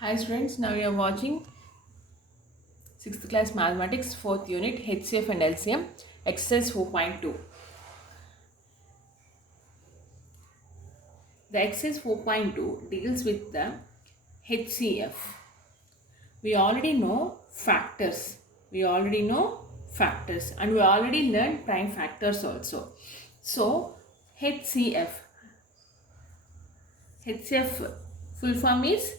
Hi students, now you are watching 6th class mathematics 4th unit HCF and LCM exercise 4.2. The exercise 4.2 deals with the HCF. We already know factors. And we already learned prime factors also. So HCF full form is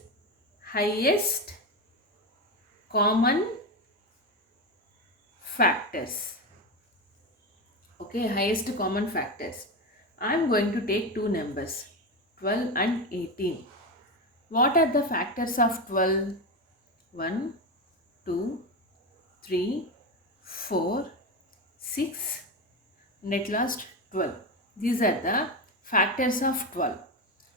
highest common factors. Okay, highest common factors. I am going to take two numbers 12 and 18. What are the factors of 12? 1, 2, 3, 4, 6, and at last 12. These are the factors of 12.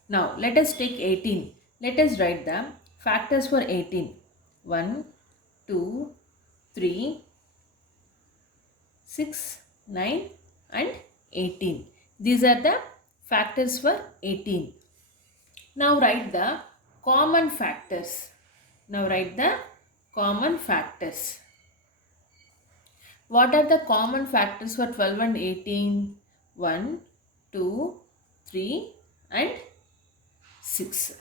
Now let us take 18. Let us write the factors for 18. 1, 2, 3, 6, 9 and 18. These are the factors for 18. Now write the common factors. What are the common factors for 12 and 18? 1, 2, 3 and 6.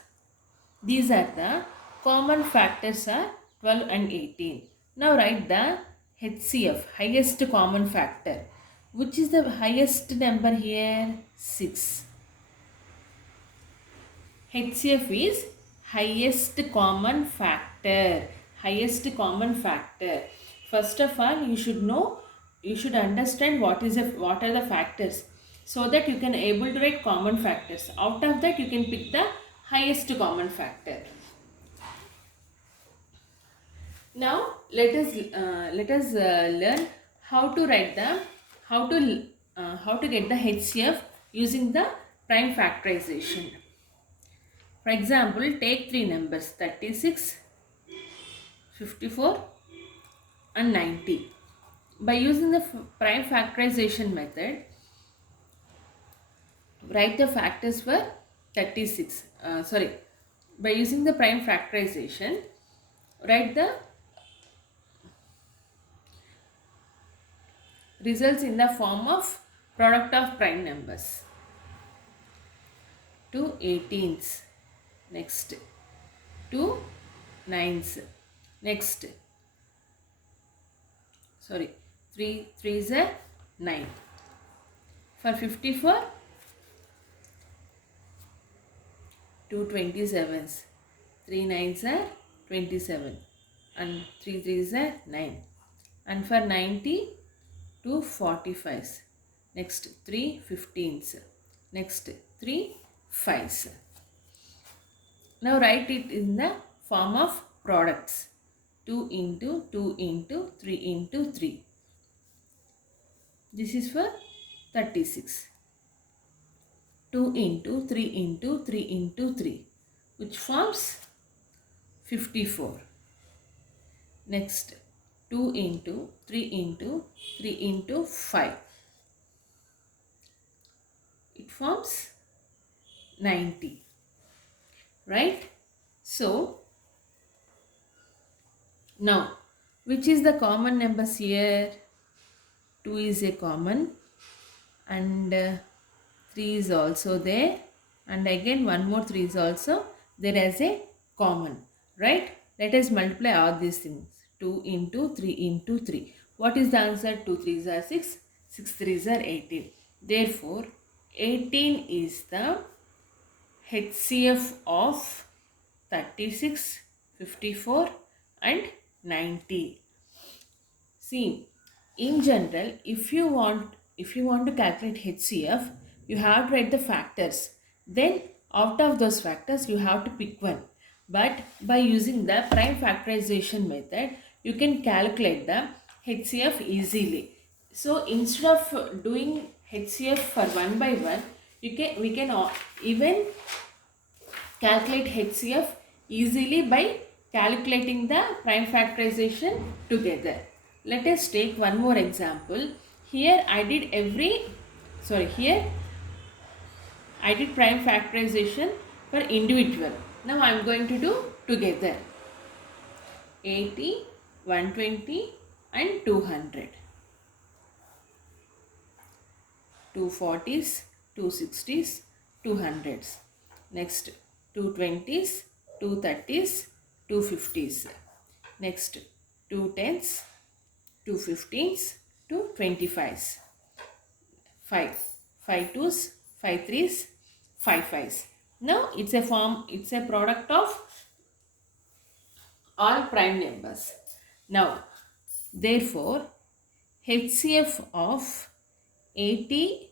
These are the common factors are 12 and 18. Now write the HCF, highest common factor. Which is the highest number here? 6. HCF is highest common factor. First of all, you should understand what are the factors, so that you can able to write common factors. Out of that, you can pick the highest common factor. Now let us learn how to get the HCF using the prime factorization. For example, take three numbers 36, 54 and 90. By using the prime factorization method, write the factors for 36. By using the prime factorization, write the results in the form of product of prime numbers. 2 18s, next 2 9s, next 3 3s are 9. For 54, 2 27s, 3 9s are 27 and 3 3s are 9. And for 90, 2 45s, next 3 15s, next 3 5s. Now write it in the form of products. 2 into 2 into 3 into 3. This is for 36. 2 into 3 into 3 into 3, which forms 54. Next 2 into 3 into 3 into 5. It forms 90. Right? So now, which is the common numbers here? 2 is a common and 3 is also there, and again one more 3 is also there as a common. Right? Let us multiply all these things. 2 into 3 into 3. What is the answer? 2 3s are 6, 6 3s are 18. Therefore, 18 is the HCF of 36, 54 and 90. See, in general, if you want to calculate HCF, you have to write the factors. Then out of those factors, you have to pick one. But by using the prime factorization method, you can calculate the HCF easily. So instead of doing HCF for one by one, we can even calculate HCF easily by calculating the prime factorization together. Let us take one more example. Here I did prime factorization for individual. Now I am going to do together 80, 120 and 200. 240s, 260s, 200s. Next 220s, 230s, 250s. Next 210s, 215s, 225s. 5, 5 twos, 5 threes, 5 fives. Now it's a product of all prime numbers. Now, therefore, HCF of 80,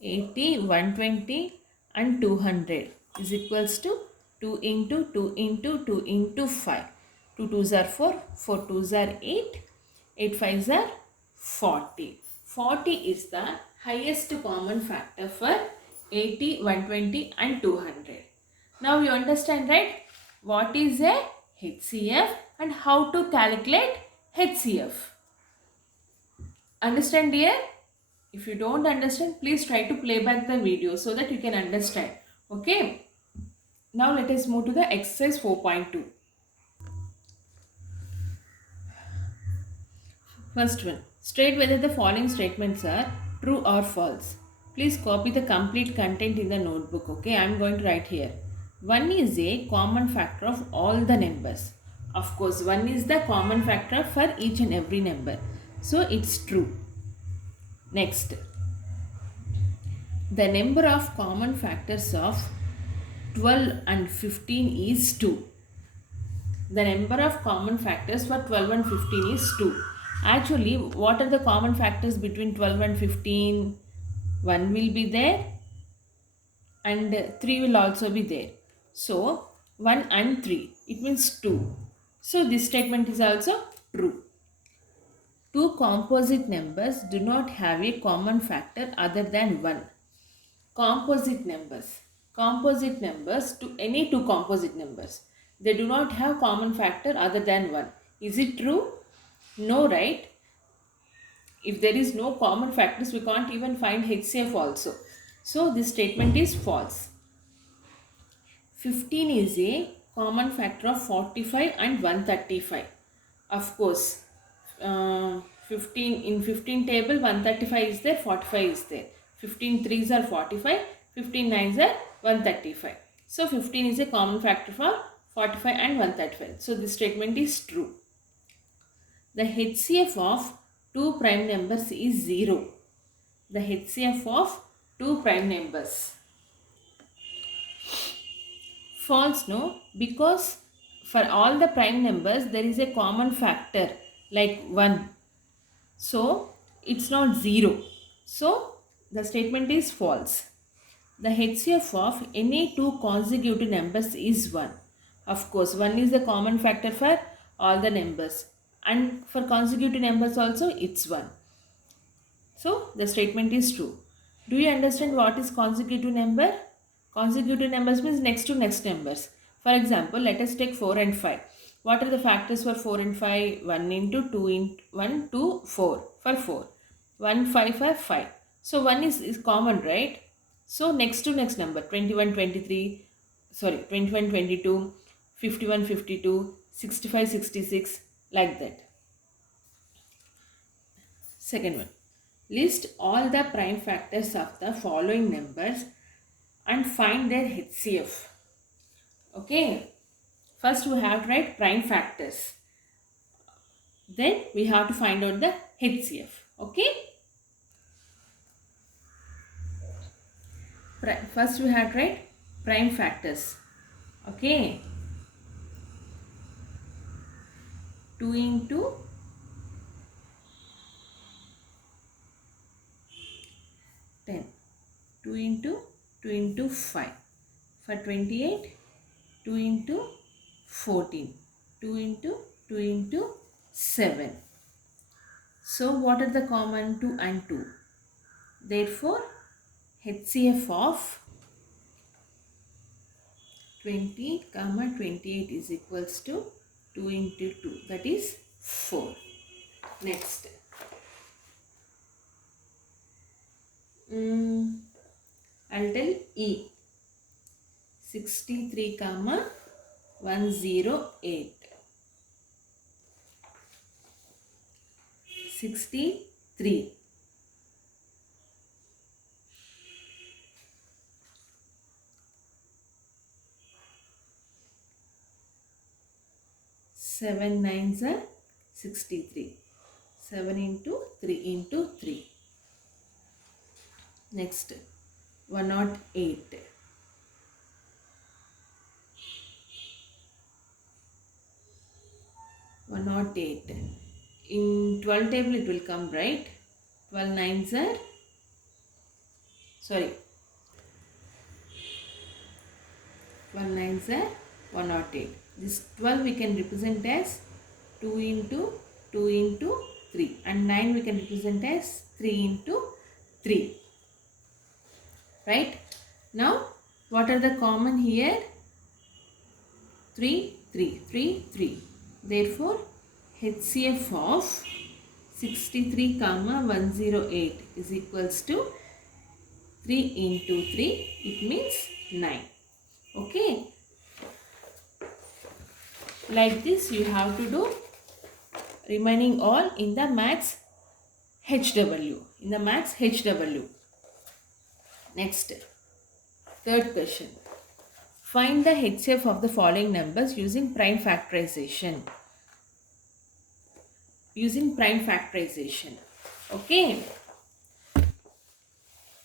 80, 120 and 200 is equals to 2 into 2 into 2 into 5. 2 twos are 4, 4 twos are 8, 8 fives are 40. 40 is the highest common factor for 80, 120 and 200. Now you understand, right? What is a HCF and how to calculate HCF. Understand, dear? If you don't understand, please try to play back the video so that you can understand. Okay. Now let us move to the exercise 4.2. First one. State whether the following statements are true or false. Please copy the complete content in the notebook. Okay. I am going to write here. 1 is a common factor of all the numbers. Of course, 1 is the common factor for each and every number. So it's true. Next. The number of common factors of 12 and 15 is 2. The number of common factors for 12 and 15 is 2. Actually, what are the common factors between 12 and 15? 1 will be there and 3 will also be there. So, 1 and 3, it means 2. So, this statement is also true. Two composite numbers do not have a common factor other than 1. Composite numbers. Composite numbers, to any two composite numbers, they do not have common factor other than 1. Is it true? No, right? If there is no common factors, we can't even find HCF also. So this statement is false. 15 is a common factor of 45 and 135. Of course, 15 in 15 table 135 is there, 45 is there. 15 threes are 45, 15 nines are 135. So 15 is a common factor for 45 and 135. So this statement is true. The HCF of two prime numbers is 0. The HCF of two prime numbers. False, no? Because for all the prime numbers there is a common factor like 1. So it's not 0. So the statement is false. The HCF of any two consecutive numbers is 1. Of course, 1 is the common factor for all the numbers. And for consecutive numbers also it's 1. So the statement is true. Do you understand what is consecutive number? Consecutive numbers means next to next numbers. For example, let us take 4 and 5. What are the factors for 4 and 5? 1 into 2 into 1, 2, 4 for 4. 1, 5 for 5. So 1 is common, right? So next to next number 21, 23, 21, 22, 51, 52, 65, 66 like that. Second one. List all the prime factors of the following numbers and find their HCF. Okay. First we have to write prime factors. Then we have to find out the HCF. Okay. First we have to write prime factors. Okay. 2 into 10. 2 into 5. For 28, 2 into 14. 2 into 7. So what are the common? 2 and 2. Therefore, HCF of 20, 28 is equals to 2 into 2. That is 4. Next. I'll tell E. 63 comma 108. 63. 7 nines are 63. 7 into 3 into 3. Next, 108. 108. In 12 table it will come, right? 12 nines are, sorry, 12 nines are 108. This 12 we can represent as 2 into 2 into 3, and 9 we can represent as 3 into 3. Right? Now, what are the common here? 3, 3, 3, 3. Therefore, HCF of 63 comma 108 is equals to 3 into 3. It means 9. Okay. Like this you have to do remaining all in the max HW. In the max HW. Next, third question. Find the HCF of the following numbers using prime factorization. Using prime factorization. Okay.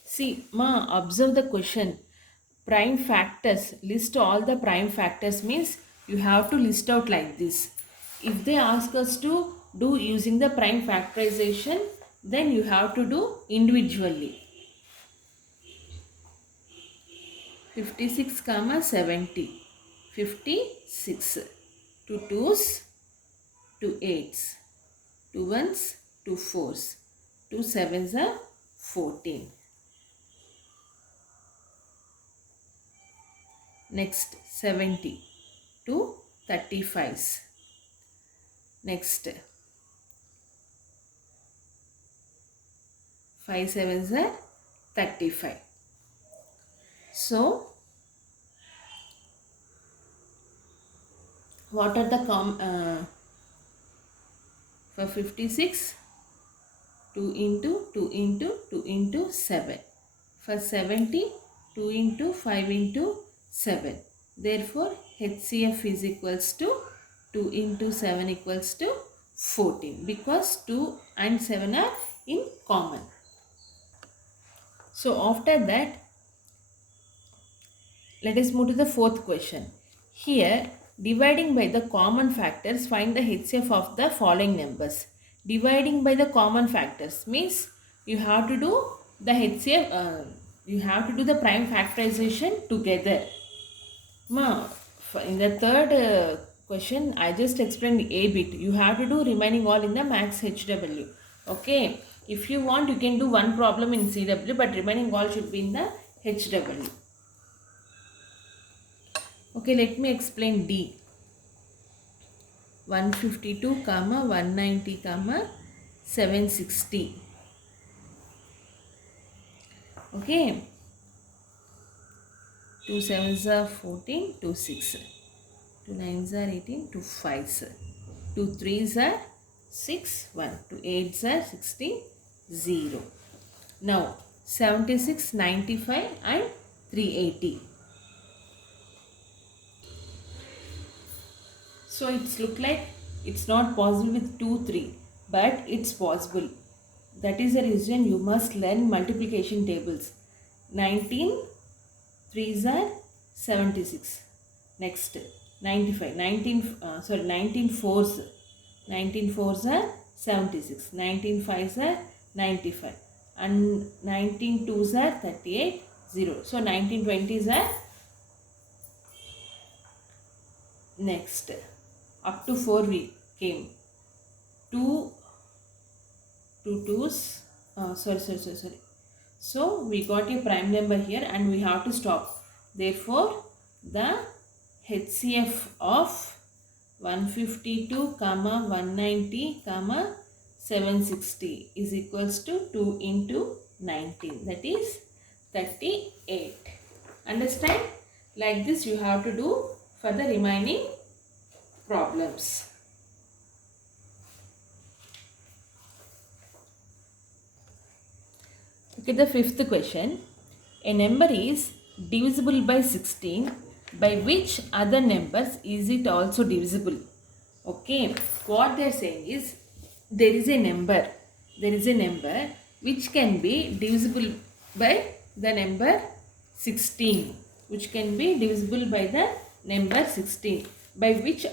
See, observe the question. Prime factors. List all the prime factors means you have to list out like this. If they ask us to do using the prime factorization, then you have to do individually. 56 comma 70. 56. 2 2s, 2 8s, 2 1s, 2 4s, 2 7s are 14. Next, 70 to 35s. Next, 5 7s are 35. So, what are the for 56? 2 into 2 into 2 into 7. For 70, 2 into 5 into 7. Therefore, HCF is equals to 2 into 7 equals to 14, because 2 and 7 are in common. So, after that, let us move to the fourth question. Here, dividing by the common factors, find the HCF of the following numbers. Dividing by the common factors means you have to do the HCF, you have to do the prime factorization together. In the third question, I just explained A bit. You have to do remaining all in the max HW. Okay. If you want, you can do one problem in CW, but remaining all should be in the HW. Okay, let me explain D. 152 comma 190 comma 760. Okay. 2 7s are 14, 2 6. 2 9s are 18, 2 5s. 2 3s are 6, 1. 2 8s are 16, 0. Now, 76, 95 and 380. So, it's look like it's not possible with 2, 3. But it's possible. That is the reason you must learn multiplication tables. 19 3s are 76. Next, 95. 19 4s. 19 4s are 76. 19 5s are 95. And 19 2s are 38. 0. So, 19 20s are next. Up to 4 we came. 2 2s. Sorry. So, we got a prime number here and we have to stop. Therefore, the HCF of 152 comma 190 comma 760 is equals to 2 into 19. That is 38. Understand? Like this you have to do for the remaining problems. Okay, the fifth question. A number is divisible by 16. By which other numbers is it also divisible? Okay, what they are saying is there is a number. There is a number which can be divisible by the number 16. Which can be divisible by the number 16. By which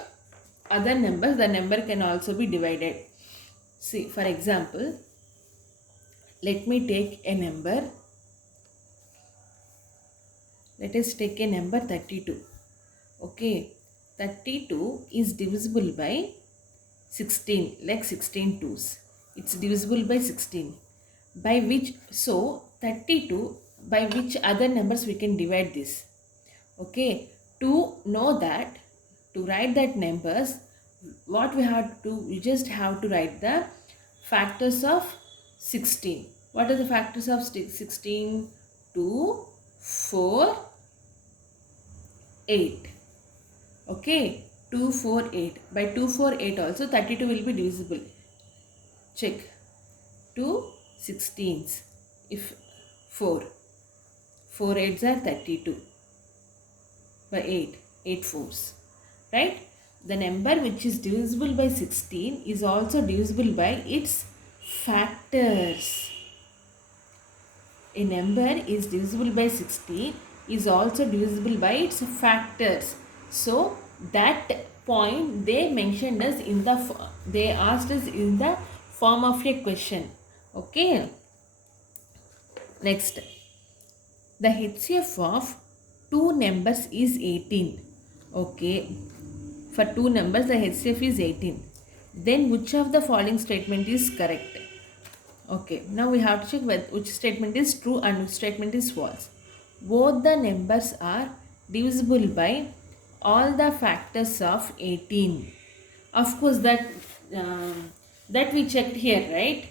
other numbers the number can also be divided. See, for example, let me take a number. Let us take a number 32. Okay, 32 is divisible by 16, like 16 twos. It's divisible by 16. By which, so 32, by which other numbers we can divide this? Okay, to know that, to write that numbers, what we have to do, we just have to write the factors of 16. What are the factors of 16? 2, 4, 8. Okay, 2, 4, 8. By 2, 4, 8 also 32 will be divisible. Check. 2 16s. If 4. 4 8s are 32. By 8. 8 4s. Right? The number which is divisible by 16 is also divisible by its factors. A number is divisible by 16 is also divisible by its factors. So that point they mentioned us in the, they asked us in the form of a question. Okay. Next, the HCF of two numbers is 18. Okay, for two numbers the HCF is 18. Then which of the following statement is correct? Okay, now we have to check which statement is true and which statement is false. Both the numbers are divisible by all the factors of 18. Of course, that we checked here, right?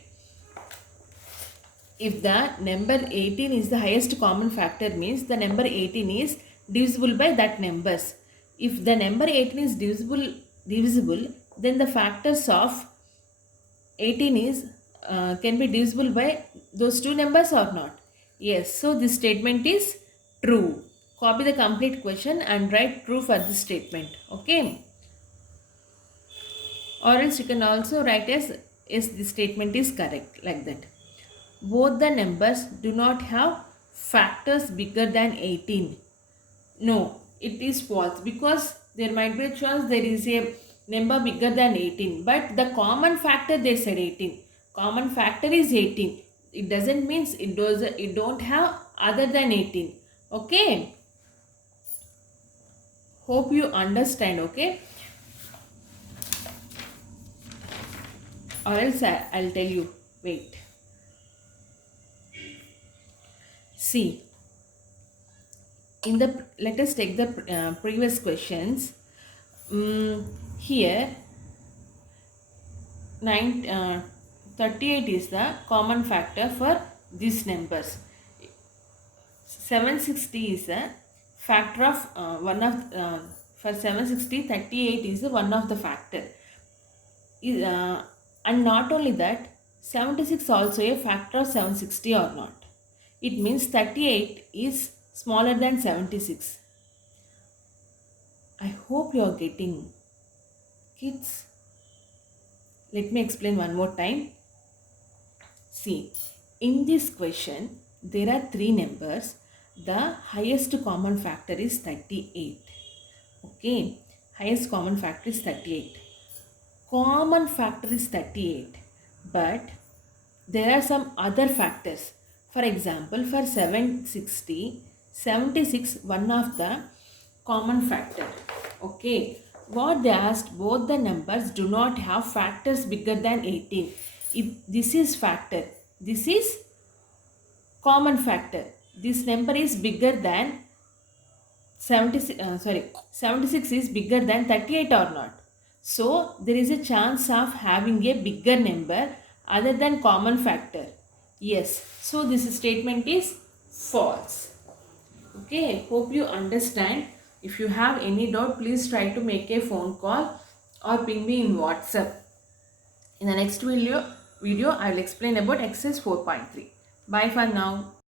If the number 18 is the highest common factor, means the number 18 is divisible by that numbers. If the number 18 is divisible, then the factors of 18 is can be divisible by those two numbers or not? Yes, so this statement is true. Copy the complete question and write true for this statement. Okay. Or else you can also write as yes, this statement is correct, like that. Both the numbers do not have factors bigger than 18. No, it is false, because there might be a chance there is a number bigger than 18, but the common factor they said 18. Common factor is 18. It doesn't mean it don't have other than 18. Okay. Hope you understand. Okay. Or else I'll tell you. Wait. See. In the, let us take the previous questions. Here 38 is the common factor for these numbers. 760 is a factor of one of for 760, 38 is one of the factor. And not only that, 76 also a factor of 760 or not. It means 38 is smaller than 76. I hope you are getting. Kids, let me explain one more time. See, in this question, there are three numbers. The highest common factor is 38. Okay, highest common factor is 38. Common factor is 38, but there are some other factors. For example, for 760, 76, one of the common factor. Okay, what they asked, both the numbers do not have factors bigger than 18. This is factor, this is common factor. This number is bigger than 76 is bigger than 38 or not. So there is a chance of having a bigger number other than common factor. Yes, so this statement is false. Okay, hope you understand. If you have any doubt, please try to make a phone call or ping me in WhatsApp. In the next video I will explain about exercise 4.3. Bye for now.